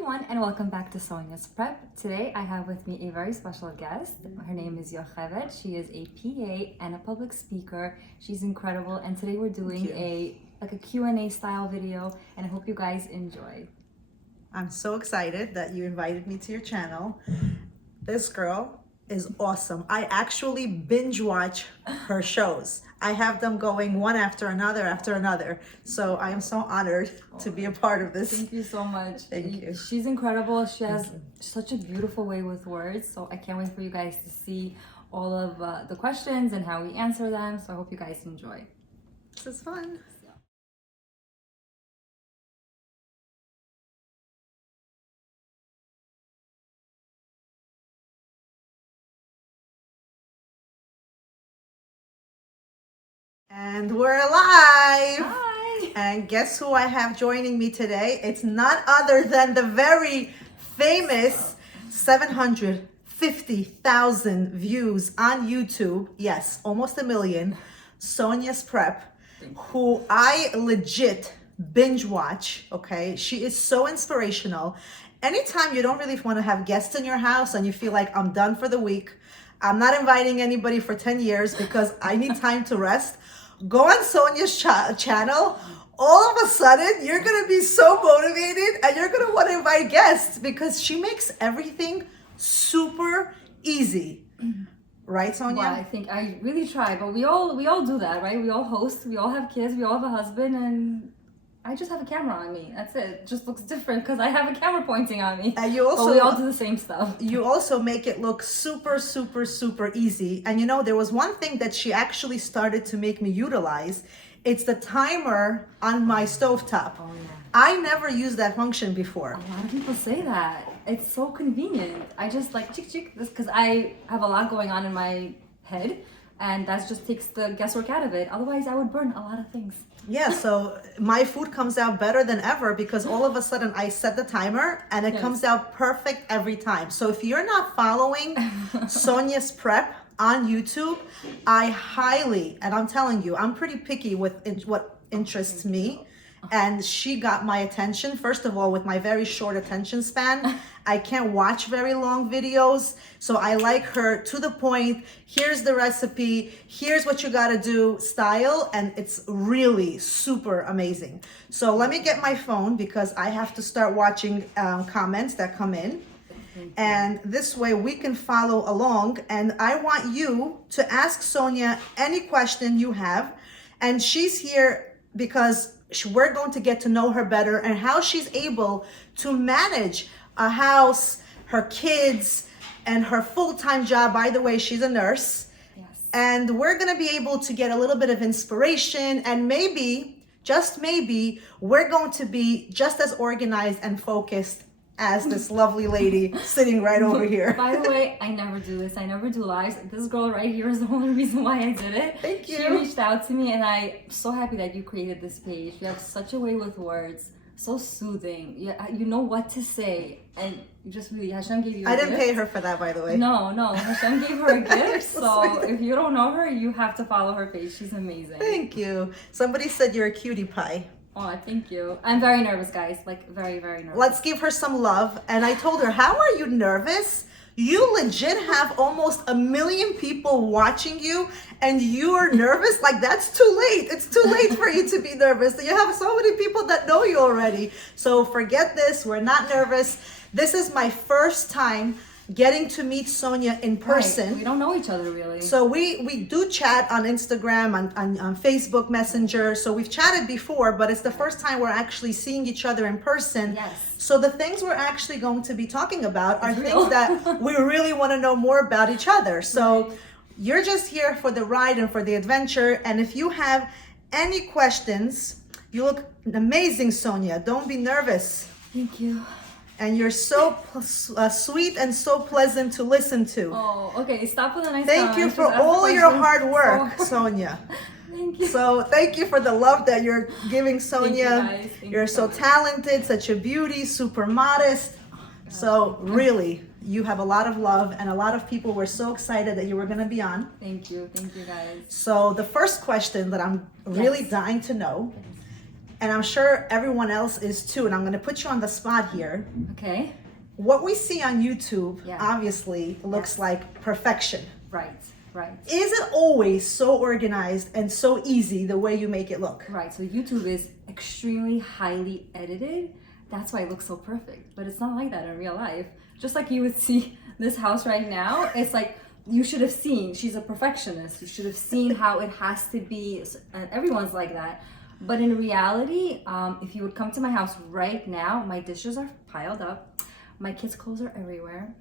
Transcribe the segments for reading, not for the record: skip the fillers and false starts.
everyone, and welcome back to Sonya's Prep. Today I have with me a very special guest. Her name is Yocheved. She is a PA and a public speaker. She's incredible, and today we're doing a Q&A style video, and I hope you guys enjoy. I'm so excited that you invited me to your channel. This girl is awesome. I actually binge watch her shows. I have them going one after another. So I am so honored to be a part of this. Thank you so much. Thank you. She's incredible. She has such a beautiful way with words. So I can't wait for you guys to see all of the questions and how we answer them. So I hope you guys enjoy. This is fun. And we're live! Hi! And guess who I have joining me today? It's none other than the very famous 750,000 views on YouTube. Yes, almost a million. Sonya's Prep, who I legit binge watch, okay? She is so inspirational. Anytime you don't really want to have guests in your house and you feel like I'm done for the week, I'm not inviting anybody for 10 years because I need time to rest. Go on Sonya's channel. All of a sudden, you're going to be so motivated and you're going to want to invite guests because she makes everything super easy. Right, Sonya? Well, I think I really try, but we all do that, right? We all host, we all have kids, we all have a husband, and I just have a camera on me. That's it. It just looks different because I have a camera pointing on me. And you also, but we all do the same stuff. You also make it look super, super, super easy. And you know, there was one thing that she actually started to make me utilize. It's the timer on my stovetop. Oh, yeah. I never used that function before. A lot of people say that. It's so convenient. I just like chick this because I have a lot going on in my head, and that just takes the guesswork out of it. Otherwise, I would burn a lot of things. Yeah, so my food comes out better than ever because all of a sudden I set the timer and it comes out perfect every time. So if you're not following Sonya's Prep on YouTube, I highly, and I'm telling you, I'm pretty picky with what interests me. And she got my attention. First of all, with my very short attention span, I can't watch very long videos. So I like her to the point. Here's the recipe. Here's what you got to do style. And it's really super amazing. So let me get my phone because I have to start watching comments that come in. And this way we can follow along. And I want you to ask Sonya any question you have. And she's here because we're going to get to know her better and how she's able to manage a house, her kids, and her full-time job. By the way, she's a nurse. Yes. And we're going to be able to get a little bit of inspiration, and maybe, just maybe, we're going to be just as organized and focused as this lovely lady sitting right over here. By the way, I never do this. I never do lives. This girl right here is the only reason why I did it. Thank you. She reached out to me, and I'm so happy that you created this page. You have such a way with words, so soothing. You know what to say, and you just really, Hashem gave you a I didn't gift. pay her for that, by the way. No, Hashem gave her a gift. So if you don't know her, you have to follow her page. She's amazing. Thank you. Somebody said you're a cutie pie. Oh, thank you. I'm very nervous, guys. Like, very, very nervous. Let's give her some love. And I told her, how are you nervous? You legit have almost 1 million people watching you and you're nervous? Like, that's too late. It's too late for you to be nervous. You have so many people that know you already. So forget this. We're not nervous. This is my first time getting to meet Sonya in person. Right. We don't know each other really. So we do chat on Instagram, on Facebook Messenger. So we've chatted before, but it's the first time we're actually seeing each other in person. Yes. So the things we're actually going to be talking about are things that we really want to know more about each other. So you're just here for the ride and for the adventure. And if you have any questions, you look amazing, Sonya. Don't be nervous. Thank you. And you're so sweet and so pleasant to listen to. Oh, okay. Stop with a nice Thank you for all your hard work, Sonya. Thank you. So thank you for the love that you're giving Sonya. Thank you, You're so talented, such a beauty, super modest. So really, you have a lot of love, and a lot of people were so excited that you were going to be on. Thank you guys. So the first question that I'm really dying to know and I'm sure everyone else is too, and I'm going to put you on the spot here. Okay. What we see on YouTube, Yeah. obviously, looks like perfection. Right. Right. Is it always so organized and so easy the way you make it look? Right. So YouTube is extremely highly edited. That's why it looks so perfect. But it's not like that in real life. Just like you would see this house right now, it's like you should have seen. She's a perfectionist. You should have seen how it has to be. And everyone's like that. But in reality, if you would come to my house right now, my dishes are piled up. My kids' clothes are everywhere.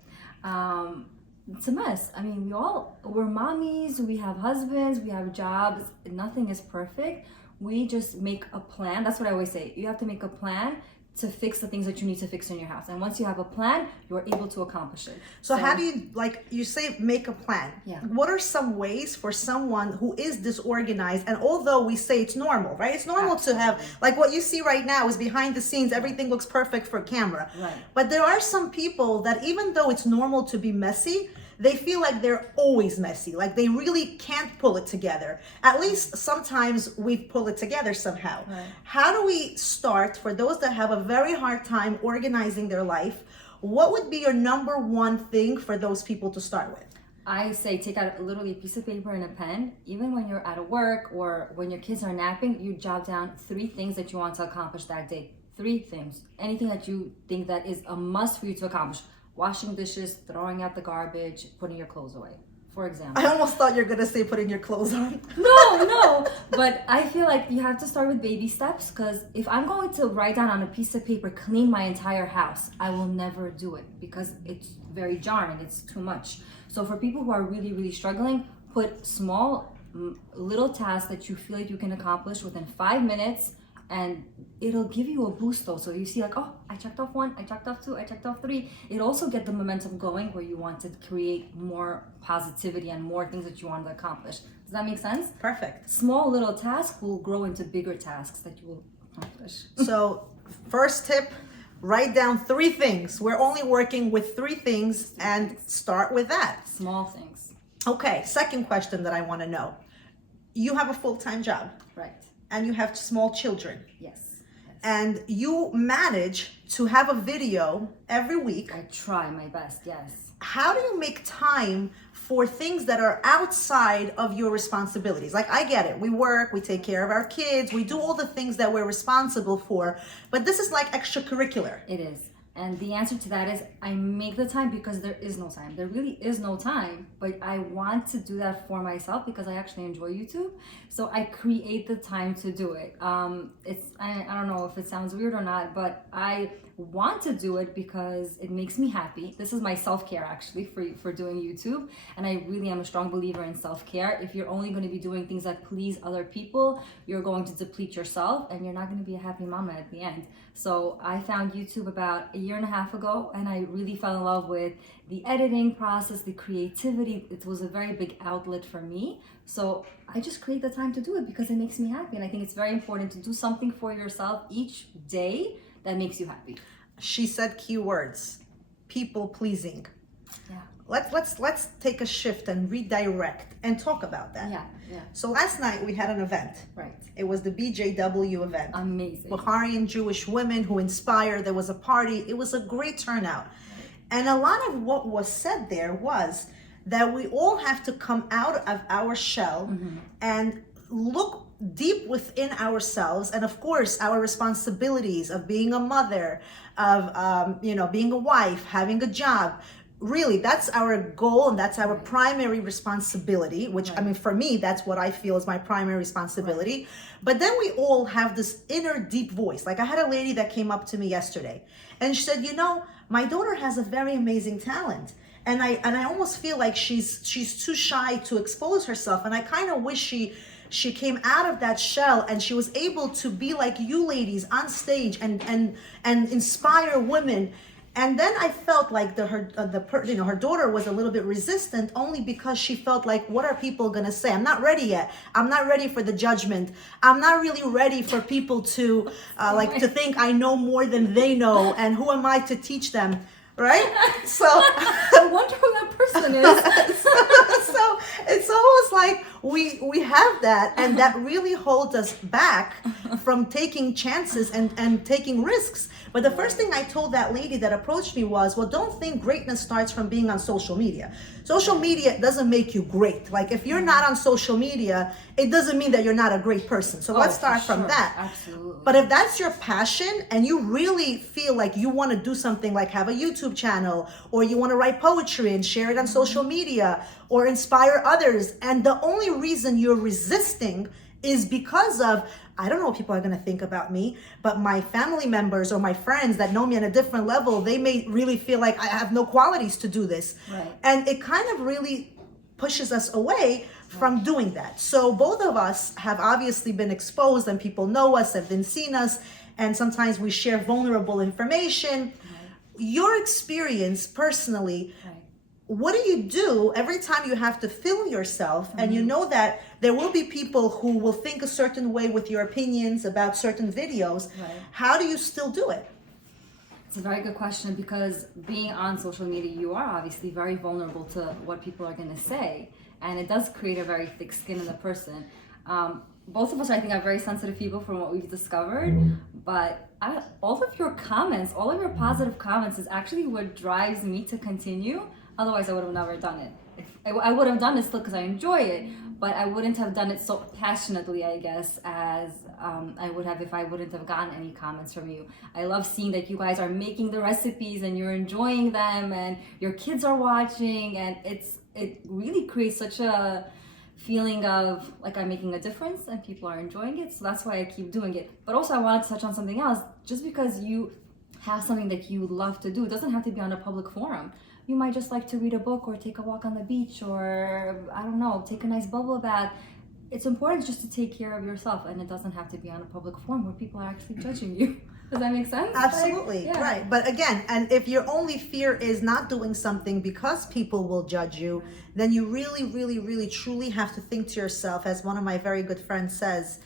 It's a mess. I mean, we're mommies, we have husbands, we have jobs. Nothing is perfect. We just make a plan. That's what I always say. You have to make a plan to fix the things that you need to fix in your house. And once you have a plan, you're able to accomplish it. So how do you, like you say, make a plan? Yeah. What are some ways for someone who is disorganized? And although we say it's normal, right? It's normal to have, like what you see right now is behind the scenes, everything looks perfect for camera. Right. But there are some people that even though it's normal to be messy, they feel like they're always messy, like they really can't pull it together. At least sometimes we pull it together somehow. Right. How do we start, for those that have a very hard time organizing their life, what would be your number one thing for those people to start with? I say take out literally a piece of paper and a pen. Even when you're out of work or when your kids are napping, you jot down 3 things that you want to accomplish that day. 3 things. Anything that you think that is a must for you to accomplish. Washing dishes, throwing out the garbage, putting your clothes away, for example. I almost thought you were going to say putting your clothes on. No. But I feel like you have to start with baby steps, because if I'm going to write down on a piece of paper, clean my entire house, I will never do it because it's very jarring. It's too much. So for people who are really, really struggling, put small little tasks that you feel like you can accomplish within 5 minutes, and it'll give you a boost though. So you see like, oh, I checked off 1, I checked off 2, I checked off 3. It also get the momentum going where you want to create more positivity and more things that you want to accomplish. Does that make sense? Perfect. Small little tasks will grow into bigger tasks that you will accomplish. So first tip, write down 3 things. We're only working with 3 things and start with that. Small things. Okay, second question that I want to know. You have a full-time job. Right. And you have small children. Yes. And you manage to have a video every week. I try my best, yes. How do you make time for things that are outside of your responsibilities? Like, I get it. We work, we take care of our kids, we do all the things that we're responsible for, but this is like extracurricular. It is. And the answer to that is I make the time because there is no time. There really is no time, but I want to do that for myself because I actually enjoy YouTube. So I create the time to do it. I don't know if it sounds weird or not, but I want to do it because it makes me happy. This is my self-care actually for doing YouTube. And I really am a strong believer in self-care. If you're only going to be doing things that please other people, you're going to deplete yourself and you're not going to be a happy mama at the end. So I found YouTube about 1.5 years ago and I really fell in love with the editing process, the creativity. It was a very big outlet for me. So I just create the time to do it because it makes me happy. And I think it's very important to do something for yourself each day that makes you happy. She said key words, people pleasing. Yeah. Let's take a shift and redirect and talk about that. Yeah. So last night we had an event. Right. It was the BJW event. Amazing. Bahraini Jewish women who inspire. There was a party. It was a great turnout. And a lot of what was said there was that we all have to come out of our shell and look deep within ourselves, and of course our responsibilities of being a mother, of being a wife, having a job. Really, that's our goal and that's our primary responsibility, which I mean, for me, that's what I feel is my primary responsibility. But then we all have this inner deep voice. Like I had a lady that came up to me yesterday and she said, my daughter has a very amazing talent. And I almost feel like she's too shy to expose herself. And I kind of wish she came out of that shell and she was able to be like you ladies on stage and inspire women. And then I felt like her daughter was a little bit resistant, only because she felt like, what are people gonna say? I'm not ready yet. I'm not ready for the judgment. I'm not really ready for people to to think I know more than they know, and who am I to teach them? Right? So I wonder who that person is. So it's almost like we have that, and that really holds us back from taking chances and taking risks. But the first thing I told that lady that approached me was, well, don't think greatness starts from being on social media. Social media doesn't make you great. Like, if you're not on social media, it doesn't mean that you're not a great person. So let's start from that. Absolutely. But if that's your passion and you really feel like you want to do something like have a YouTube channel, or you want to write poetry and share it on social media, or inspire others, and the only reason you're resisting is because of, I don't know what people are going to think about me, but my family members or my friends that know me on a different level, they may really feel like I have no qualities to do this. Right. And it kind of really pushes us away from doing that. So both of us have obviously been exposed, and people know us, have been seen us, and sometimes we share vulnerable information. Right. Your experience personally, right. What do you do every time you have to film yourself, and you know that there will be people who will think a certain way with your opinions about certain videos? Right. How do you still do it? It's a very good question, because being on social media, you are obviously very vulnerable to what people are going to say, and it does create a very thick skin in the person. Both of us, I think, are very sensitive people from what we've discovered, but all of your comments, all of your positive comments is actually what drives me to continue. Otherwise, I would have never done it. I would have done it still because I enjoy it, but I wouldn't have done it so passionately, I guess, as I would have if I wouldn't have gotten any comments from you. I love seeing that you guys are making the recipes and you're enjoying them, and your kids are watching, and it really creates such a feeling of like I'm making a difference and people are enjoying it. So that's why I keep doing it. But also I wanted to touch on something else. Just because you have something that you love to do, it doesn't have to be on a public forum. You might just like to read a book or take a walk on the beach, or I don't know, take a nice bubble bath. It's important just to take care of yourself, and it doesn't have to be on a public forum where people are actually judging you. Does that make sense? Absolutely, like, yeah. Right. But again, and if your only fear is not doing something because people will judge you, then you really, really, really, truly have to think to yourself, as one of my very good friends says,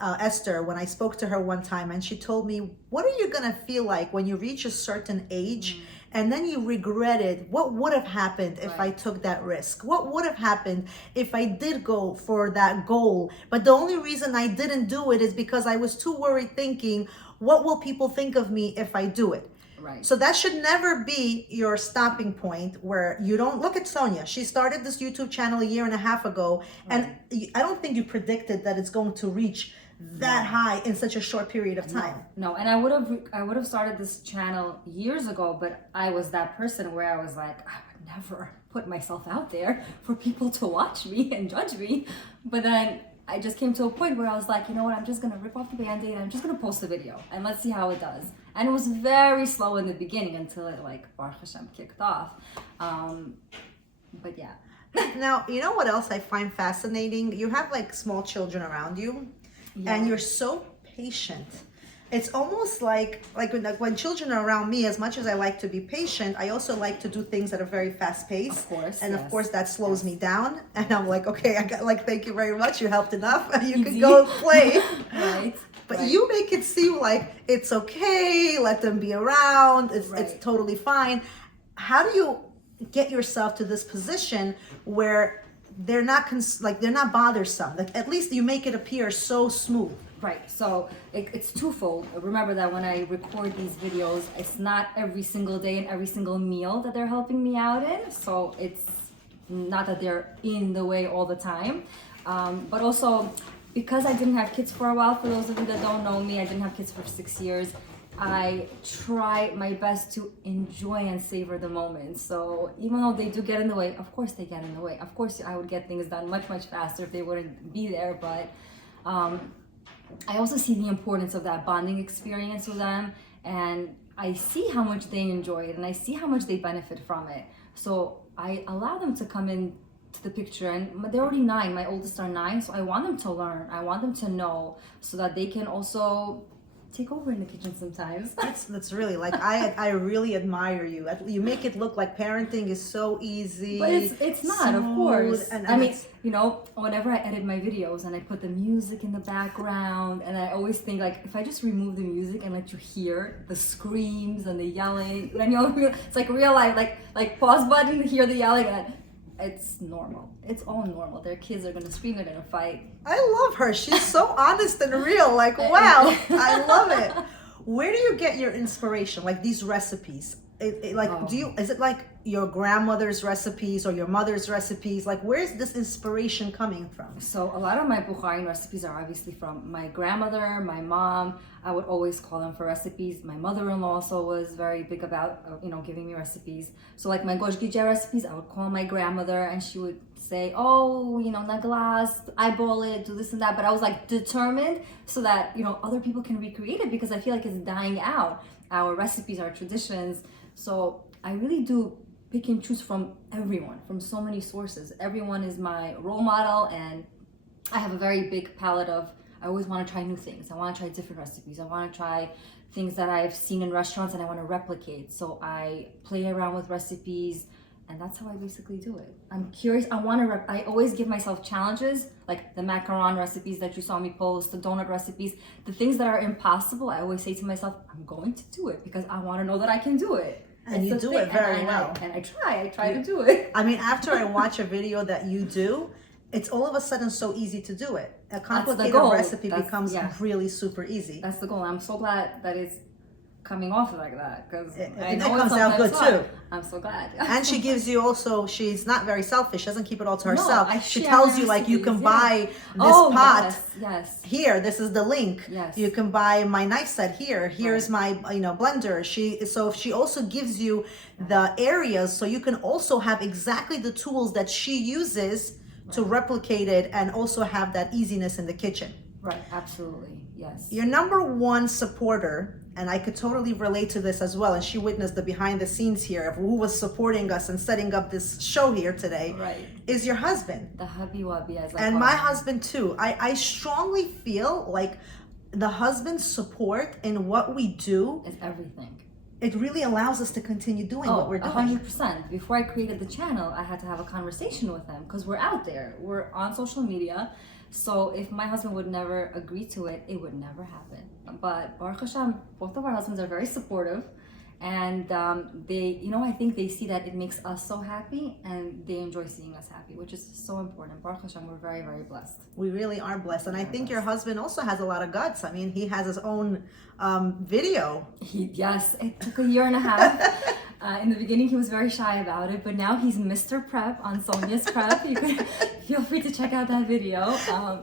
Esther, when I spoke to her one time, and she told me, what are you going to feel like when you reach a certain age and then you regretted what would have happened if I took that risk? What would have happened if I did go for that goal? But the only reason I didn't do it is because I was too worried thinking, what will people think of me if I do it? Right. So that should never be your stopping point, where you don't look at Sonya. She started this YouTube channel 1.5 years ago, and I don't think you predicted that it's going to reach that high in such a short period of time. No, and I would have started this channel years ago, but I was that person where I was like, I would never put myself out there for people to watch me and judge me. But then I just came to a point where I was like, you know what, I'm just gonna rip off the band-aid and I'm just gonna post a video and let's see how it does. And it was very slow in the beginning until it, like, Baruch Hashem, kicked off. But yeah. Now, you know what else I find fascinating? You have like small children around you. Yeah. And you're so patient. It's almost like when children are around me, as much as I like to be patient, I also like to do things at a very fast pace. Of course. And of course that slows me down. And I'm like, okay, I got like, thank you very much. You helped enough. You can go play. Right. But you make it seem like it's okay. Let them be around. It's totally fine. How do you get yourself to this position where they're not they're not bothersome? Like, at least you make it appear so smooth. Right. So it's twofold. Remember that when I record these videos, it's not every single day and every single meal that they're helping me out in. So it's not that they're in the way all the time. But also, because I didn't have kids for a while, for those of you that don't know me, I didn't have kids for 6 years. I try my best to enjoy and savor the moment. So even though they do get in the way, of course they get in the way. Of course I would get things done much, much faster if they wouldn't be there. But I also see the importance of that bonding experience with them. And I see how much they enjoy it and I see how much they benefit from it. So I allow them to come in to the picture, and they're already 9. My oldest are 9. So I want them to learn. I want them to know so that they can also take over in the kitchen sometimes. That's really, like, I really admire you. You make it look like parenting is so easy. But it's not, smooth, of course. and I mean, you know, whenever I edit my videos and I put the music in the background, and I always think, like, if I just remove the music and let you hear the screams and the yelling, then you'll it's like real life, like pause button, hear the yelling, and it's normal. It's all normal. Their kids are gonna scream, they're gonna fight. I love her. She's so honest and real. Like, wow, I love it. Where do you get your inspiration? Like these recipes? Is it like your grandmother's recipes or your mother's recipes? Like, where's this inspiration coming from? So a lot of my Bukharin recipes are obviously from my grandmother, my mom. I would always call them for recipes. My mother-in-law also was very big about, giving me recipes. So like my goshgija recipes, I would call my grandmother and she would say, oh, na glass, eyeball it, do this and that. But I was like determined so that, other people can recreate it because I feel like it's dying out. Our recipes, our traditions. So I really do pick and choose from everyone, from so many sources. Everyone is my role model, and I have a very big palette of, I always want to try new things. I want to try different recipes. I want to try things that I've seen in restaurants and I want to replicate. So I play around with recipes, and that's how I basically do it. I'm curious. I always give myself challenges, like the macaron recipes that you saw me post, the donut recipes, the things that are impossible. I always say to myself, I'm going to do it because I want to know that I can do it. And you do it very well. And I try to do it. I mean, after I watch a video that you do, it's all of a sudden so easy to do it. A complicated recipe becomes really super easy. That's the goal. I'm so glad that it's coming off like that because it comes out good too. I'm so glad. And she gives you also, she's not very selfish. She doesn't keep it all to herself. She tells you like you can buy this pot. Yes. Here, this is the link. Yes. You can buy my knife set here. Here's my blender. She also gives you the areas so you can also have exactly the tools that she uses to replicate it and also have that easiness in the kitchen. Right, absolutely. Yes. Your number one supporter, and I could totally relate to this as well, and she witnessed the behind the scenes here of who was supporting us and setting up this show here today, is your husband. The hubby wubby, as I and call my him. husband too. I strongly feel like the husband's support in what we do is everything. It really allows us to continue doing what we're doing. 100%. Before I created the channel, I had to have a conversation with him because we're out there. We're on social media. So if my husband would never agree to it, it would never happen. But Baruch Hashem, both of our husbands are very supportive. And they, I think they see that it makes us so happy and they enjoy seeing us happy, which is so important. Baruch Hashem, we're very, very blessed. We really are blessed. And I think your husband also has a lot of guts. I mean, he has his own video. Yes, it took a year and a half. In the beginning, he was very shy about it, but now he's Mr. Prep on Sonya's Prep. You can feel free to check out that video.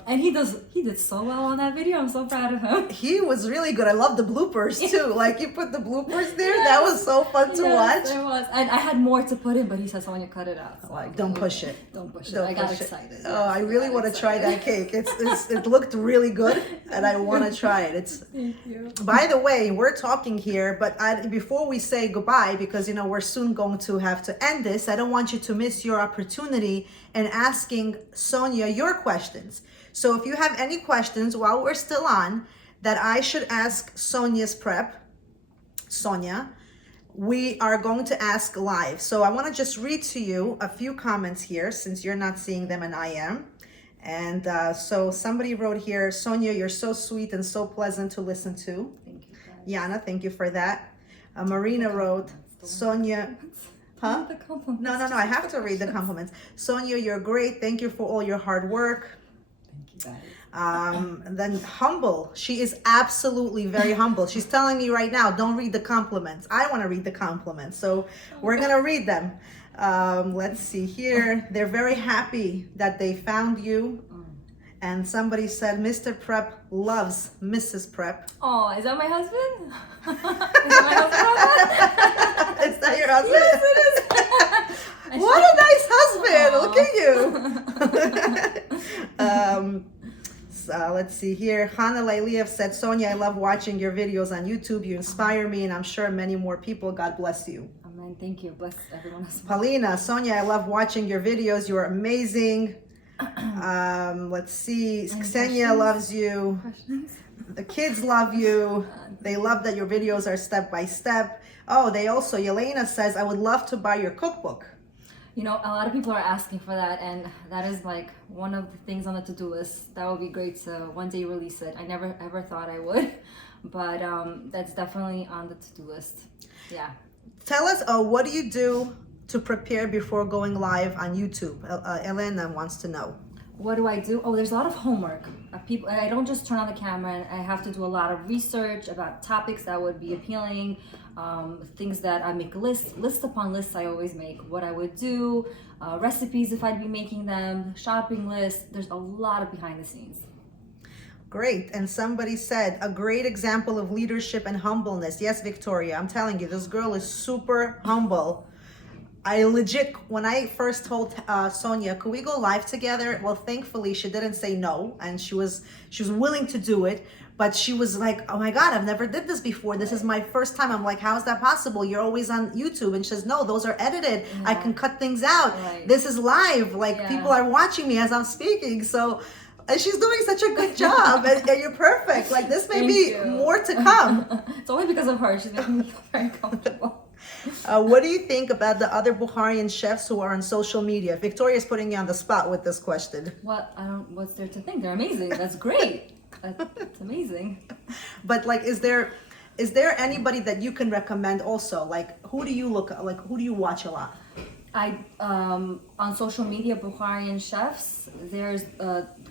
And he did so well on that video. I'm so proud of him. He was really good. I love the bloopers too. Like you put the bloopers there. Yes. That was so fun to watch. It was. And I had more to put in, but he said, Sonya, cut it out. So like, don't push it. Don't push it. I got excited. Oh, yes, I really want to try that cake. It looked really good, and I want to try it. Thank you. By the way, we're talking here, but before we say goodbye, because we're soon going to have to end this, I don't want you to miss your opportunity in asking Sonya your questions. So if you have any questions while we're still on that I should ask Sonya's Prep, Sonya, we are going to ask live. So I want to just read to you a few comments here since you're not seeing them and I am. And so somebody wrote here, Sonya, you're so sweet and so pleasant to listen to. Thank you, guys. Yana, thank you for that. Marina wrote, Sonya, huh? No, I have to read the compliments. Sonya, you're great. Thank you for all your hard work. Thank you, guys. And then humble. She is absolutely very humble. She's telling me right now, don't read the compliments. I want to read the compliments. So we're going to read them. Let's see here. They're very happy that they found you. And somebody said, Mr. Prep loves Mrs. Prep. Oh, is that my husband? Is that my husband? Is that your husband? Yes, it is. What a nice husband. Look at you. So let's see here. Hannah Lailiev said, Sonya, I love watching your videos on YouTube. You inspire me, and I'm sure many more people. God bless you. Amen. Thank you. Bless everyone. Paulina, Sonya, I love watching your videos. You are amazing. Let's see. Ksenia loves you. Questions? The kids love you. They love that your videos are step by step. Oh, they also, Yelena says, I would love to buy your cookbook. A lot of people are asking for that, and that is like one of the things on the to-do list. That would be great to one day release it. I never ever thought I would, but that's definitely on the to-do list. Yeah. Tell us, what do you do to prepare before going live on YouTube? Elena wants to know. What do I do? Oh, there's a lot of homework. I don't just turn on the camera, and I have to do a lot of research about topics that would be appealing, things that I make list upon lists I always make, what I would do, recipes if I'd be making them, shopping lists. There's a lot of behind the scenes. Great. And somebody said, a great example of leadership and humbleness. Yes, Victoria, I'm telling you, this girl is super humble. I legit, when I first told Sonya, could we go live together? Well, thankfully she didn't say no, and she was willing to do it, but she was like, oh my God, I've never did this before. This is my first time. I'm like, how is that possible? You're always on YouTube. And she says, no, those are edited. Yeah. I can cut things out. Right. This is live. Like people are watching me as I'm speaking. So, and she's doing such a good job, and you're perfect. Like this may be more to come. It's only because of her. She's making me feel very comfortable. What do you think about the other Bukharian chefs who are on social media? Victoria's putting you on the spot with this question. What's there to think? They're amazing. That's great. That's amazing. But like, is there anybody that you can recommend also? Like, who do you who do you watch a lot? On social media, Bukharian chefs, there's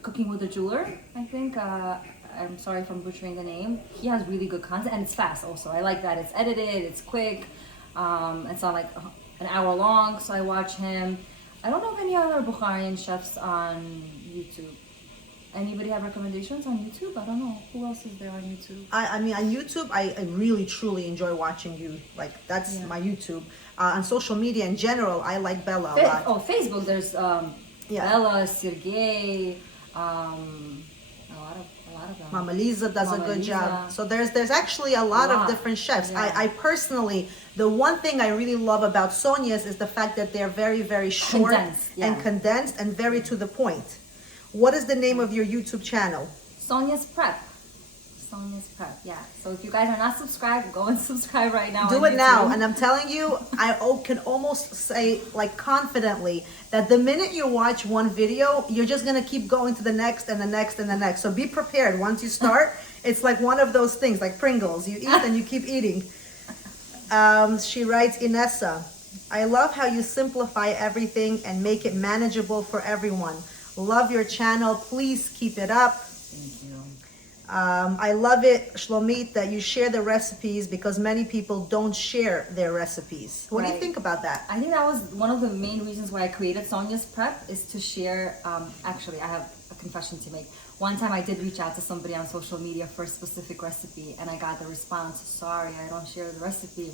Cooking with a Jeweler, I think. I'm sorry if I'm butchering the name. He has really good content, and it's fast also. I like that. It's edited, it's quick. It's not like an hour long, so I watch him. I don't know of any other Bukharian chefs on YouTube. Anybody have recommendations on YouTube? I don't know. Who else is there on YouTube? I mean, on YouTube, I really, truly enjoy watching you. Like, that's my YouTube. On social media in general, I like Bella a lot. Oh, Facebook, there's Bella, Sergey, a lot of them. Mama Lisa does a good job. So there's actually a lot of different chefs. Yeah. I personally, the one thing I really love about Sonya's is the fact that they're very, very short and condensed and very to the point. What is the name of your YouTube channel? Sonya's Prep. Sonya's Prep, yeah. So if you guys are not subscribed, go and subscribe right now. Do it now. And I'm telling you, I can almost say, like, confidently that the minute you watch one video, you're just going to keep going to the next and the next and the next. So be prepared. Once you start, it's like one of those things, like Pringles. You eat and you keep eating. She writes, Inessa, I love how you simplify everything and make it manageable for everyone. Love your channel. Please keep it up. Thank you. I love it, Shlomit, that you share the recipes because many people don't share their recipes. What do you think about that? I think that was one of the main reasons why I created Sonya's Prep, is to share. Actually, I have a confession to make. One time I did reach out to somebody on social media for a specific recipe, and I got the response, sorry, I don't share the recipe. I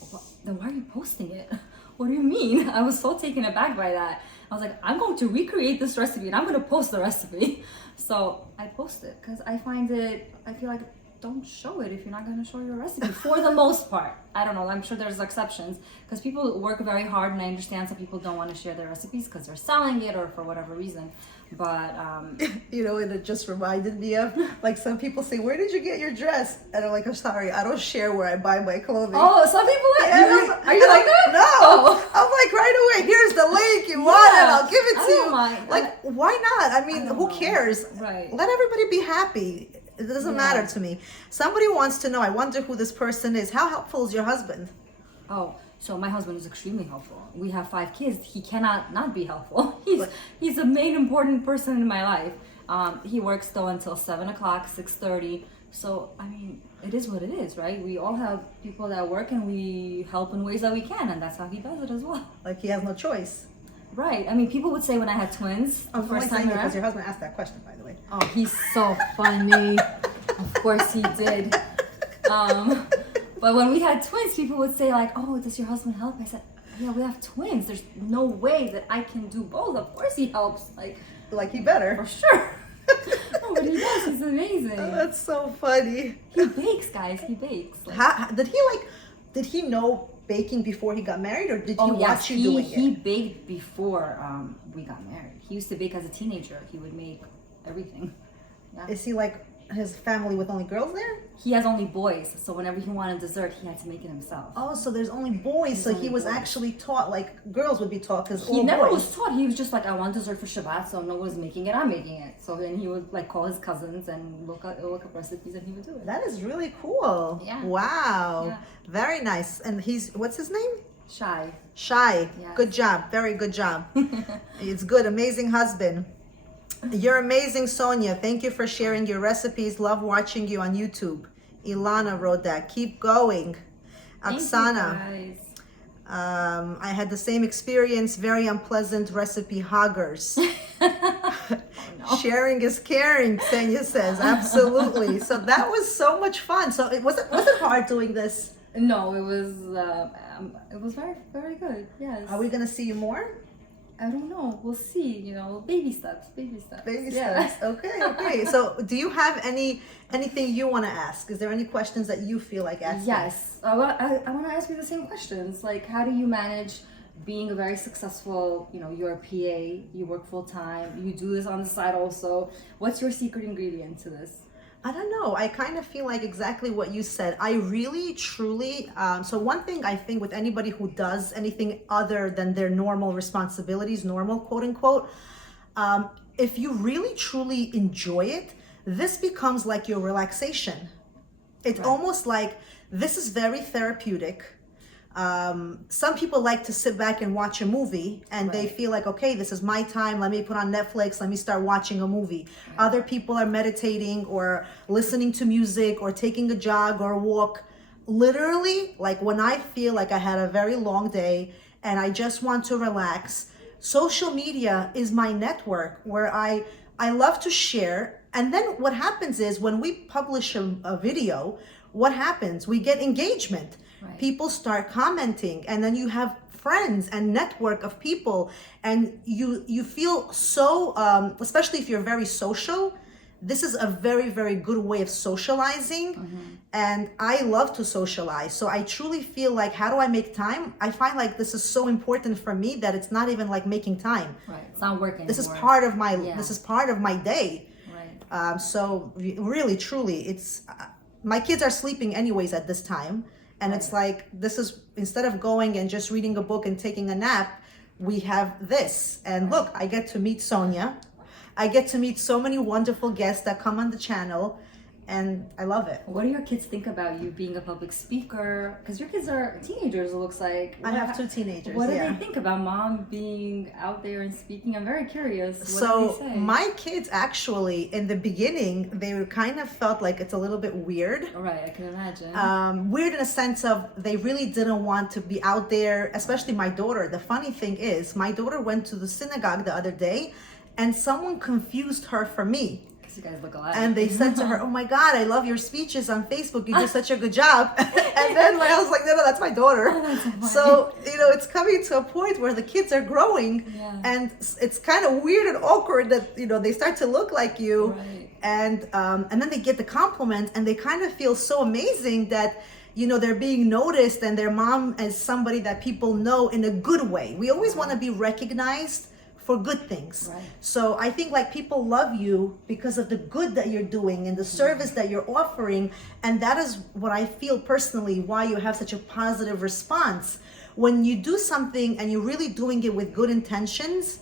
was like, then why are you posting it? What do you mean? I was so taken aback by that. I was like, I'm going to recreate this recipe and I'm going to post the recipe. So I post it because I feel like, don't show it if you're not going to show your recipe for the most part. I don't know. I'm sure there's exceptions because people work very hard, and I understand some people don't want to share their recipes because they're selling it or for whatever reason. But you know, and it just reminded me of, like, some people say, where did you get your dress? And I'm like, I'm sorry, I don't share where I buy my clothing. Oh, some people are you like that? No. Oh. I'm like, right away, here's the link, you want it, I'll give it to you. Mind. Like, why not? I mean, who cares? Right. Let everybody be happy. It doesn't matter to me. Somebody wants to know, I wonder who this person is. How helpful is your husband? Oh, so my husband is extremely helpful. We have 5 kids. He cannot not be helpful. He's the main important person in my life. He works though until 7 o'clock, 6:30. So, I mean, it is what it is, right? We all have people that work and we help in ways that we can, and that's how he does it as well. Like, he has no choice. Right. I mean, people would say when I had twins, the first time because your husband asked that question, by the way. Oh, he's so funny. Of course he did. But when we had twins, people would say like, oh, does your husband help? I said, yeah, we have twins. There's no way that I can do both. Of course he helps. Like he better. For sure. Oh, but he does. He's amazing. Oh, that's so funny. He bakes, guys. He bakes. Did he know baking before he got married, or did he watch you doing it? He baked before we got married. He used to bake as a teenager. He would make everything. Yeah. Is he like his family with only girls there? He has only boys, so whenever he wanted dessert, he had to make it himself. Oh, so there's only boys. So he was actually taught, like girls would be taught, because he never was taught. He was just like, I want dessert for Shabbat, so no one's making it, I'm making it. So then he would like call his cousins and look up recipes, and he would do it. That is really cool. Yeah. Wow. Yeah. Very nice. And what's his name? Shy. Shy. Yes. Good job. Very good job. It's good. Amazing husband. You're amazing, Sonya. Thank you for sharing your recipes. Love watching you on YouTube. Ilana wrote that. Keep going. Thank Oksana. you guys. I had the same experience. Very unpleasant recipe hoggers. Sharing is caring, Sonya says. Absolutely. So that was so much fun. So was it hard doing this? No, it was very, very good. Yes. Are we gonna see you more? I don't know. We'll see. You know, baby steps, baby steps. Baby Yeah. steps. Okay. So do you have anything you want to ask? Is there any questions that you feel like asking? Yes. I want to ask you the same questions. Like, how do you manage being a very successful, you're a PA, you work full time, you do this on the side also. What's your secret ingredient to this? I don't know. I kind of feel like exactly what you said. I really, truly, so one thing I think with anybody who does anything other than their normal responsibilities, normal quote unquote, if you really, truly enjoy it, this becomes like your relaxation. It's almost like this is very therapeutic. Some people like to sit back and watch a movie and they feel like, okay, this is my time. Let me put on Netflix. Let me start watching a movie. Other people are meditating or listening to music or taking a jog or a walk. Literally, like when I feel like I had a very long day and I just want to relax, social media is my network where I love to share. And then what happens is when we publish a video, what happens? We get engagement. People start commenting, and then you have friends and network of people, and you feel so, especially if you're very social, this is a very, very good way of socializing. And I love to socialize. So I truly feel like, how do I make time? I find like this is so important for me that it's not even like making time. It's not working This anymore. is part of my, this is part of my day. So really, truly, it's, my kids are sleeping anyways at this time. And it's like, this is, instead of going and just reading a book and taking a nap, we have this. And look, I get to meet Sonya. I get to meet so many wonderful guests that come on the channel. And I love it. What do your kids think about you being a public speaker? Because your kids are teenagers, it looks like. I have 2 teenagers. What do they think about mom being out there and speaking? I'm very curious. What So do they say? my kids actually, in the beginning, they kind of felt like it's a little bit weird. Right, I can imagine. Weird in a sense of they really didn't want to be out there, especially my daughter. The funny thing is, my daughter went to the synagogue the other day and someone confused her for me. You guys look alike. And they said to her, "Oh my God, I love your speeches on Facebook. You do such a good job." And then I was like, "No, that's my daughter." So it's coming to a point where the kids are growing, and it's kind of weird and awkward that they start to look like you, and then they get the compliment, and they kind of feel so amazing that they're being noticed, and their mom is somebody that people know in a good way. We always want to be recognized for good things. So I think like people love you because of the good that you're doing and the service that you're offering. And that is what I feel personally why you have such a positive response. When you do something and you're really doing it with good intentions,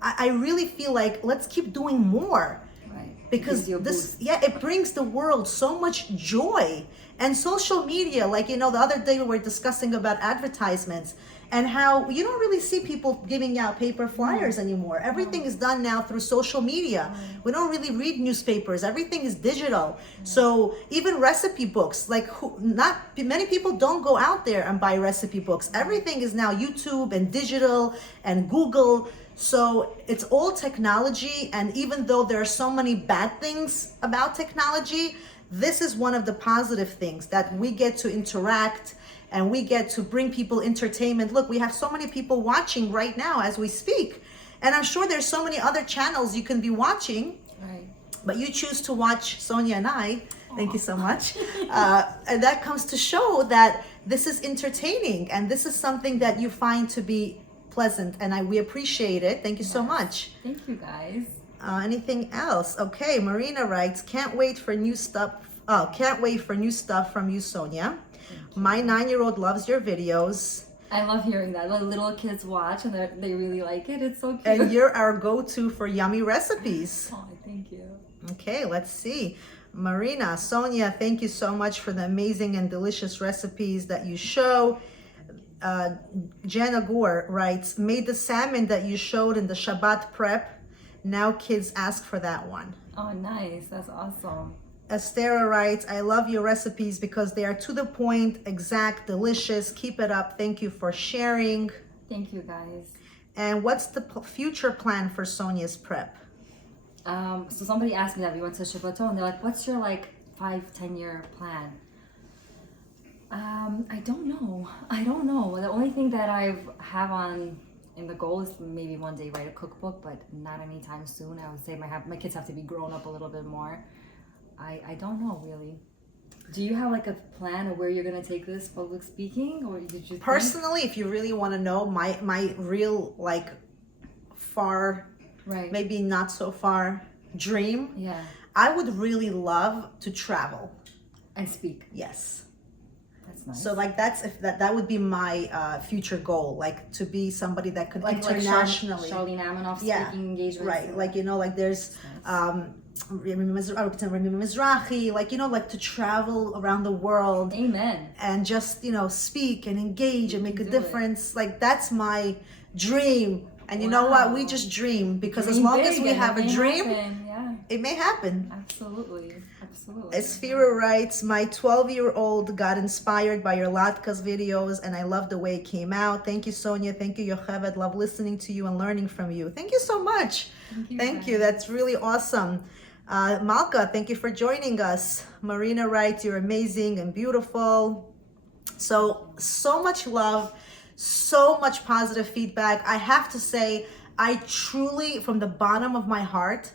I really feel like let's keep doing more. Because this, it brings the world so much joy. And social media, like, the other day we were discussing about advertisements and how you don't really see people giving out paper flyers anymore. Everything is done now through social media. We don't really read newspapers. Everything is digital. So even recipe books, like not many people don't go out there and buy recipe books. Everything is now YouTube and digital and Google. So it's all technology, and even though there are so many bad things about technology, this is one of the positive things that we get to interact and we get to bring people entertainment. Look, we have so many people watching right now as we speak, and I'm sure there's so many other channels you can be watching, but you choose to watch Sonya and I. Thank you so much. And that comes to show that this is entertaining and this is something that you find to be pleasant, and we appreciate it. Thank you so much. Thank you guys. Anything else? Okay, Marina writes, can't wait for new stuff. Can't wait for new stuff from you, Sonya. My 9-year-old loves your videos. I love hearing that. When little kids watch and they really like it. It's so cute. And you're our go-to for yummy recipes. Oh, thank you. Okay, let's see. Marina, Sonya, thank you so much for the amazing and delicious recipes that you show. Jana Gore writes, made the salmon that you showed in the Shabbat prep. Now kids ask for that one. Oh, nice. That's awesome. Estera writes, I love your recipes because they are to the point, exact, delicious. Keep it up. Thank you for sharing. Thank you, guys. And what's the future plan for Sonia's prep? So somebody asked me that. We went to Shabbaton and they're like, what's your 5-10 year plan? I don't know. The only thing that I have in the goal is maybe one day write a cookbook, but not anytime soon. I would say my kids have to be grown up a little bit more. I don't know really. Do you have a plan of where you're gonna take this public speaking, or did you personally, if you really want to know my real far, right, maybe not so far dream? Yeah. I would really love to travel and speak. Yes. That's nice. So that would be my future goal, to be somebody that could internationally. Charlene Amanoff speaking engagements. Right, there's Remy Mizrahi, to travel around the world. Amen. And just speak and engage and make a difference. That's my dream. And you know what? We just dream, because as long as we have a dream, it may happen. Absolutely. Esfira writes, my 12-year-old got inspired by your Latkes videos and I love the way it came out. Thank you, Sonya. Thank you, Yocheved. Love listening to you and learning from you. Thank you so much. Thank you. That's really awesome. Malka, thank you for joining us. Marina writes, you're amazing and beautiful. So much love, so much positive feedback. I have to say, I truly, from the bottom of my heart,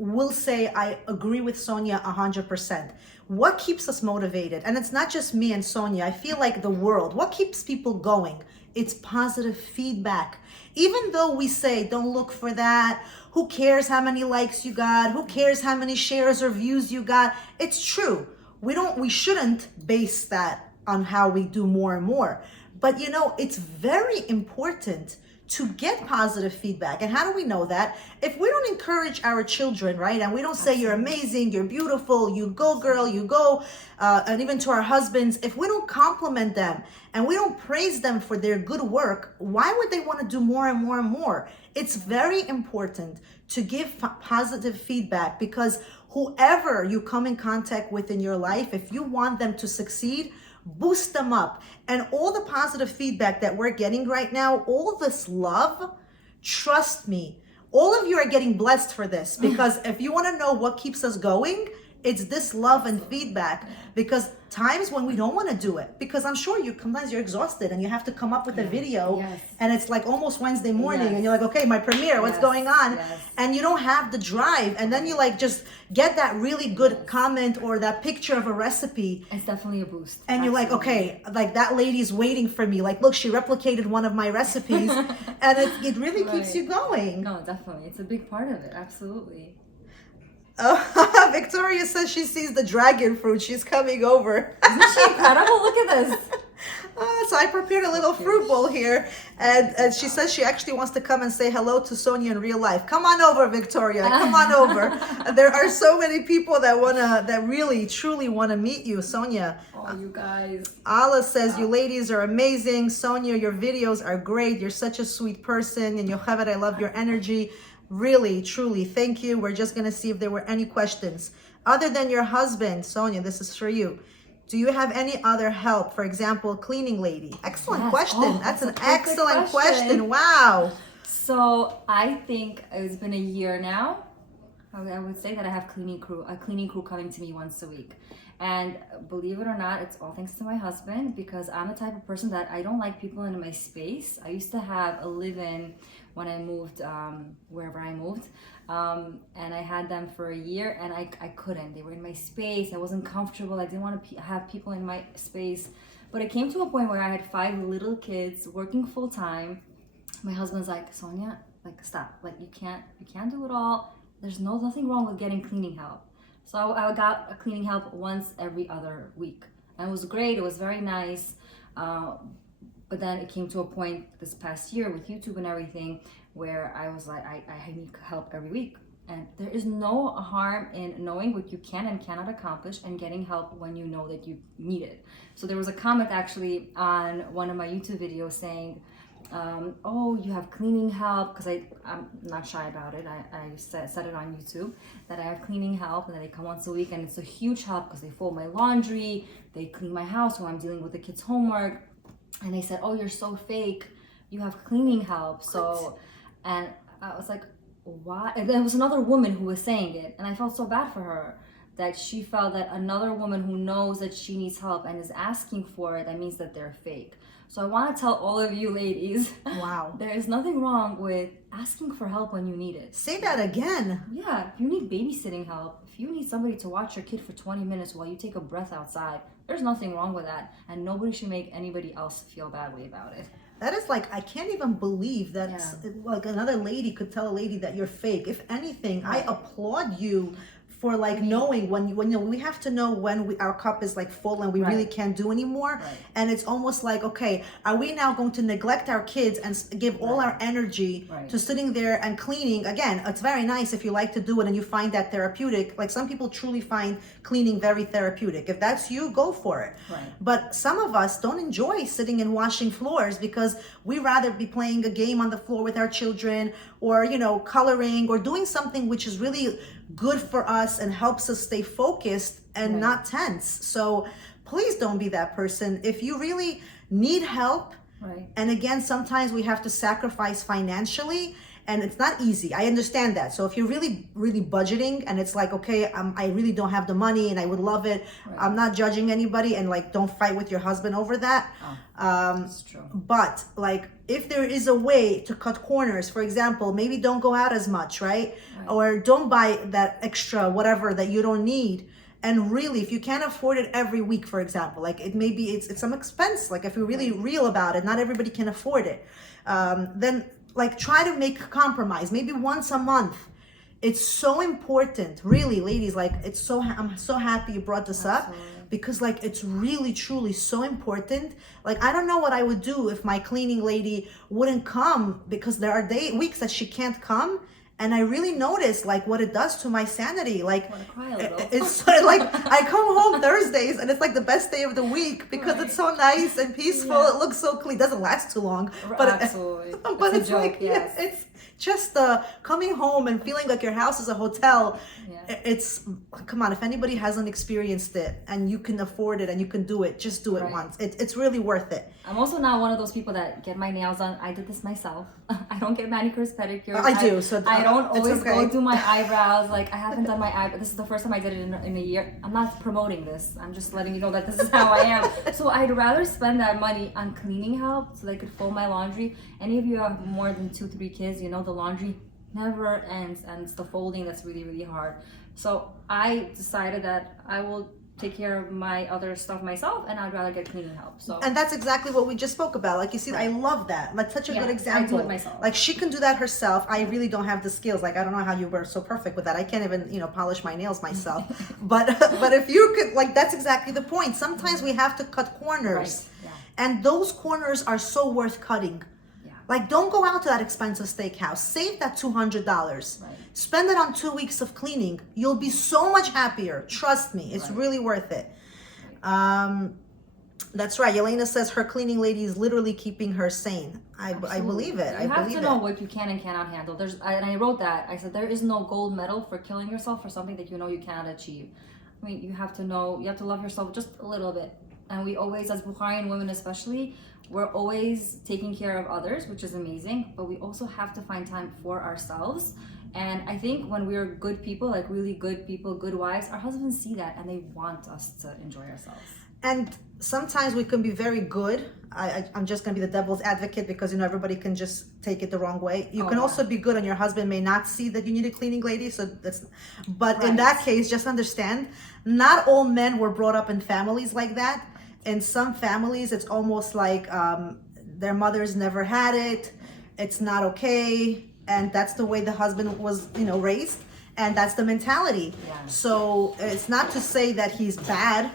will say I agree with Sonya 100%. What keeps us motivated? And it's not just me and Sonya. I feel like the world. What keeps people going? It's positive feedback. Even though we say, don't look for that. Who cares how many likes you got? Who cares how many shares or views you got? It's true. We shouldn't base that on how we do more and more. But it's very important to get positive feedback. And how do we know that? If we don't encourage our children, right? And we don't say, you're amazing, you're beautiful, you go girl, you go, and even to our husbands, if we don't compliment them and we don't praise them for their good work, why would they want to do more and more and more? It's very important to give positive feedback, because whoever you come in contact with in your life, if you want them to succeed, boost them up. And all the positive feedback that we're getting right now, all this love, trust me, all of you are getting blessed for this, because if you want to know what keeps us going, it's this love and feedback. Because times when we don't want to do it, because I'm sure sometimes you're exhausted and you have to come up with a video, and it's almost Wednesday morning, and you're like, okay, my premiere, what's going on? And you don't have the drive, and then you just get that really good comment or that picture of a recipe. It's definitely a boost. And you're like, okay, that lady's waiting for me. Look, she replicated one of my recipes. And it really keeps you going. No, definitely. It's a big part of it. Absolutely. Victoria says she sees the dragon fruit. She's coming over. Isn't she incredible? Look at this. So I prepared a little fruit bowl here, and she says she actually wants to come and say hello to Sonya in real life. Come on over, Victoria. Come on over. There are so many people that really truly wanna meet you, Sonya. Oh, you guys. Allah says, you ladies are amazing. Sonya, your videos are great. You're such a sweet person. And Yocheved, I love your energy. Really, truly, thank you. We're just gonna see if there were any questions. Other than your husband, Sonya, this is for you. Do you have any other help? For example, cleaning lady. Excellent question. Oh, that's an excellent question. Wow. So I think it's been a year now. I would say that I have a cleaning crew coming to me once a week. And believe it or not, it's all thanks to my husband, because I'm the type of person that I don't like people in my space. I used to have a live-in when I moved, wherever I moved. And I had them for a year, and I couldn't. They were in my space. I wasn't comfortable. I didn't want to have people in my space. But it came to a point where I had 5 little kids working full time. My husband's like, Sonya, stop. You can't do it all. There's nothing wrong with getting cleaning help. So I got a cleaning help once every other week. And it was great. It was very nice. But then it came to a point this past year with YouTube and everything where I was like, I need help every week. And there is no harm in knowing what you can and cannot accomplish and getting help when you know that you need it. So there was a comment actually on one of my YouTube videos saying, oh, you have cleaning help, because I'm not shy about it. I said it on YouTube that I have cleaning help and that they come once a week, and it's a huge help because they fold my laundry, they clean my house when I'm dealing with the kids' homework. And they said, oh, you're so fake, you have cleaning help. So, and I was like, why? And there was another woman who was saying it, and I felt so bad for her, that she felt that another woman who knows that she needs help and is asking for it, that means that they're fake. So I want to tell all of you ladies, wow, there is nothing wrong with asking for help when you need it. Say that again. Yeah, if you need babysitting help, if you need somebody to watch your kid for 20 minutes while you take a breath outside, there's nothing wrong with that. And nobody should make anybody else feel badly about it. That is like, I can't even believe that like another lady could tell a lady that you're fake. If anything, I applaud you for like knowing when we have to know when our cup is like full and we really can't do anymore. And it's almost like, okay, are we now going to neglect our kids and give all our energy to sitting there and cleaning? Again, it's very nice if you like to do it and you find that therapeutic. Like some people truly find cleaning very therapeutic. If that's you, go for it. But some of us don't enjoy sitting and washing floors because we rather be playing a game on the floor with our children, or, you know, coloring, or doing something which is really good for us and helps us stay focused and not tense. So please don't be that person. If you really need help, and again, sometimes we have to sacrifice financially, and it's not easy. I understand that. So if you're really, really budgeting and it's like, okay, I really don't have the money and I would love it. I'm not judging anybody, and like, don't fight with your husband over that. That's true. But like, if there is a way to cut corners, for example, maybe don't go out as much, right? Or don't buy that extra whatever that you don't need. And really, if you can't afford it every week, for example, like it maybe it's some expense. Like if you're really real about it, not everybody can afford it. Then like try to make a compromise, maybe once a month. It's so important, really, ladies. Like I'm so happy you brought this up, because like it's really truly so important. Like I don't know what I would do if my cleaning lady wouldn't come, because there are weeks that she can't come. And I really notice like what it does to my sanity. Like it's sort of like I come home Thursdays and it's like the best day of the week because it's so nice and peaceful. It looks so clean. It doesn't last too long, but absolutely. But it's joke, like it's just coming home and feeling like your house is a hotel. It's, come on, if anybody hasn't experienced it and you can afford it and you can do it, just do it once. It's really worth it. I'm also not one of those people that get my nails done. I did this myself. I don't get manicures, pedicures. I do. So I don't always go do my eyebrows. Like I haven't done my eyebrows. This is the first time I did it in a year. I'm not promoting this. I'm just letting you know that this is how I am. So I'd rather spend that money on cleaning help so they could fold my laundry. Any of you have more than 2-3 kids, you know the laundry never ends, and it's the folding that's really, really hard. So I decided that I will take care of my other stuff myself, and I'd rather get cleaning help. So, and that's exactly what we just spoke about. Like you see, I love that. That's such a good example. I do it myself. Like she can do that herself. I really don't have the skills. Like I don't know how you were so perfect with that. I can't even, polish my nails myself. but if you could, like, that's exactly the point. Sometimes we have to cut corners, and those corners are so worth cutting. Like, don't go out to that expensive steakhouse. Save that $200. Spend it on 2 weeks of cleaning. You'll be so much happier. Trust me, it's really worth it. That's right. Yelena says her cleaning lady is literally keeping her sane. I believe it. You have to know what you can and cannot handle. And I wrote that. I said there is no gold medal for killing yourself for something that you know you cannot achieve. I mean, you have to know. You have to love yourself just a little bit. And we always, as Bukharian women especially, we're always taking care of others, which is amazing, but we also have to find time for ourselves. And I think when we're good people, like really good people, good wives, our husbands see that and they want us to enjoy ourselves. And sometimes we can be very good. I'm just going to be the devil's advocate because, everybody can just take it the wrong way. You can also be good and your husband may not see that you need a cleaning lady. So but in that case, just understand, not all men were brought up in families like that. In some families, it's almost like their mothers never had it. It's not okay. And that's the way the husband was, raised. And that's the mentality. So it's not to say that he's bad.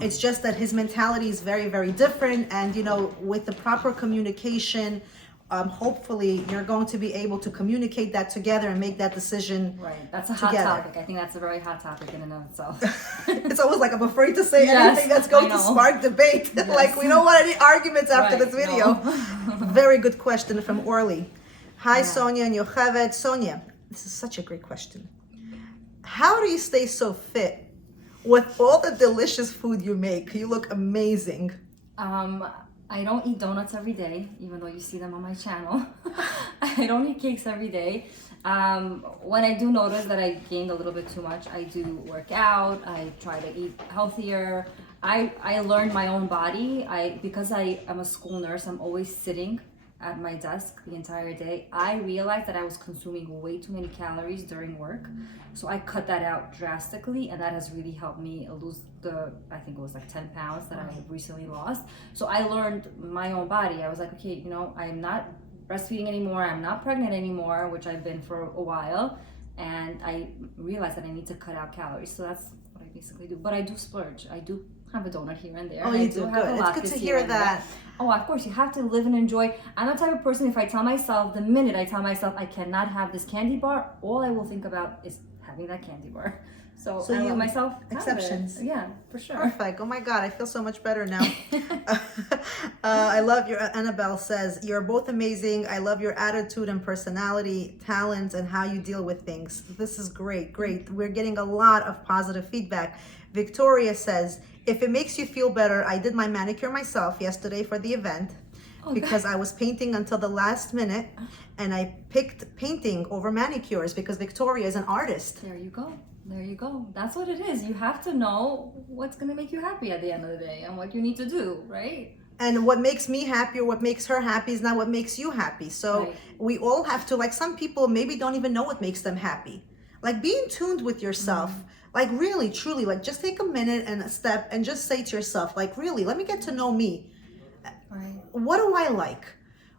It's just that his mentality is very, very different. And, with the proper communication, hopefully you're going to be able to communicate that together and make that decision. Right. That's a hot together. topic. I think that's a very hot topic in and of itself. It's almost like I'm afraid to say Yes, anything that's going I to know. spark debate. Like, we don't want any arguments after Right, this video. no. Very good question from Orly. Hi, Yeah. Sonya and Yocheved. Sonya, this is such a great question. How do you stay so fit with all the delicious food you make? You look amazing. I don't eat donuts every day, even though you see them on my channel. I don't eat cakes every day. When I do notice that I gained a little bit too much, I do work out. I try to eat healthier. I learned my own body. Because I am a school nurse, I'm always sitting at my desk the entire day. I realized that I was consuming way too many calories during work. So I cut that out drastically, and that has really helped me lose I think it was like 10 pounds that I had recently lost. So I learned my own body. I was like, okay, I'm not breastfeeding anymore. I'm not pregnant anymore, which I've been for a while. And I realized that I need to cut out calories. So that's what I basically do. But I do splurge. I do have a donut here and there. Oh, you do? Good. It's good to hear that. Oh, of course, you have to live and enjoy. I'm the type of person, if I tell myself, the minute I tell myself I cannot have this candy bar, all I will think about is having that candy bar. So I you let myself have exceptions. it. Yeah, for sure. Perfect. Oh my God, I feel so much better now. I love your, Annabelle says, you're both amazing. I love your attitude and personality, talent, and how you deal with things. This is great, great. We're getting a lot of positive feedback. Victoria says, if it makes you feel better, I did my manicure myself yesterday for the event because I was painting until the last minute, and I picked painting over manicures because Victoria is an artist. There you go. There you go. That's what it is. You have to know what's going to make you happy at the end of the day and what you need to do, right? And what makes me happy or what makes her happy is not what makes you happy. So Right. we all have to, like, some people maybe don't even know what makes them happy. Like, be in tune with yourself. Like, really, truly, like, just take a minute and a step and just say to yourself, like, really, let me get to know me. Right. What do I like?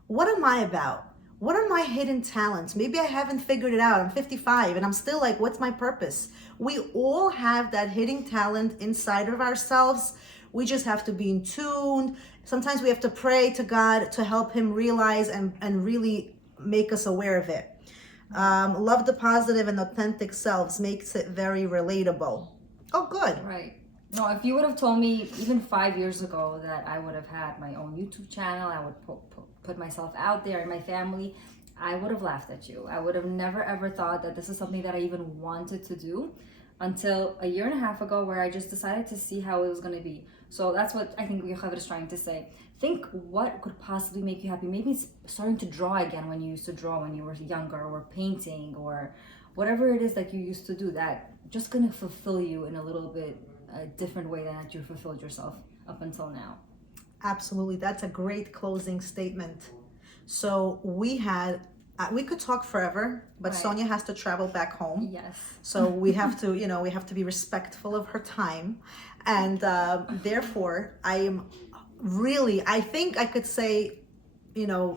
What am I about? What are my hidden talents? Maybe I haven't figured it out. I'm 55 and I'm still like, what's my purpose? We all have that hidden talent inside of ourselves. We just have to be in tune. Sometimes we have to pray to God to help him realize and really make us aware of it. Love the positive and authentic selves makes it very relatable. Oh, good. Right. No, if you would have told me even 5 years ago that I would have had my own YouTube channel, I would put myself out there and my family, I would have laughed at you. I would have never ever thought that this is something that I even wanted to do until a year and a half ago, where I just decided to see how it was going to be. So that's what I think Yocheved is trying to say. Think what could possibly make you happy. Maybe it's starting to draw again when you used to draw when you were younger, or painting, or whatever it is that you used to do that just going to fulfill you in a little bit a different way than that you fulfilled yourself up until now. Absolutely. That's a great closing statement. So we could talk forever, but Right. Sonya has to travel back home. Yes. So we have to, we have to be respectful of her time. And therefore, I think I could say,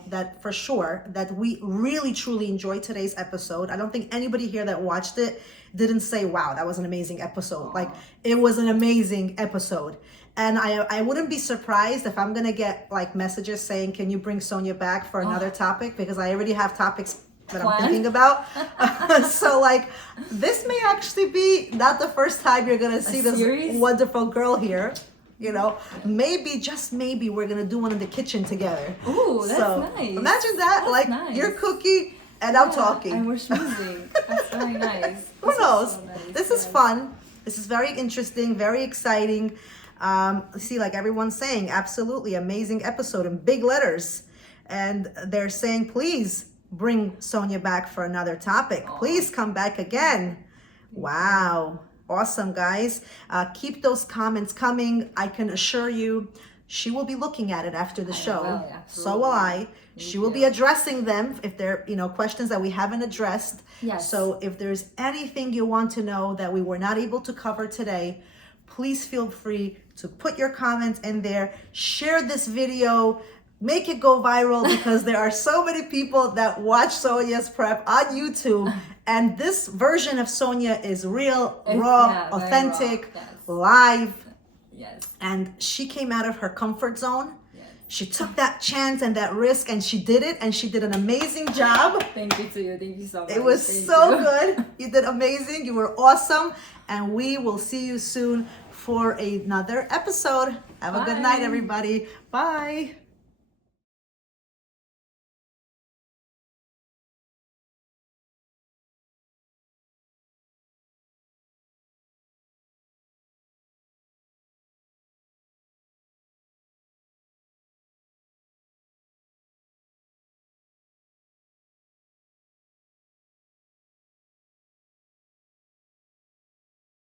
that for sure, that we really, truly enjoyed today's episode. I don't think anybody here that watched it didn't say, wow, that was an amazing episode. Like, it was an amazing episode. And I wouldn't be surprised if I'm going to get like messages saying, can you bring Sonya back for another topic? Because I already have topics that I'm thinking about. So like, this may actually be not the first time you're going to see this wonderful girl here. Maybe, just maybe, we're going to do one in the kitchen together. Ooh, that's nice. Imagine that. That's like, nice. You're cooking and I'm talking. And we're schmoozing. That's very nice. Who knows? So nice. This is fun. This is very interesting, very exciting. See, like everyone's saying, absolutely amazing episode in big letters. And they're saying, please bring Sonya back for another topic. Please come back again. Wow. Awesome, guys. Keep those comments coming. I can assure you, she will be looking at it after the show. So will I. She will be addressing them if they're, questions that we haven't addressed. Yes. So if there's anything you want to know that we were not able to cover today, please feel free to put your comments in there. Share this video. Make it go viral, because there are so many people that watch Sonya's prep on YouTube, and this version of Sonya is real, raw, authentic, raw. Yes. live. Yes. And she came out of her comfort zone. Yes. She took that chance and that risk, and she did it, and she did an amazing job. Thank you to you. Thank you so much. It was so good. You did amazing. You were awesome. And we will see you soon for another episode. Have a good night, everybody. Bye.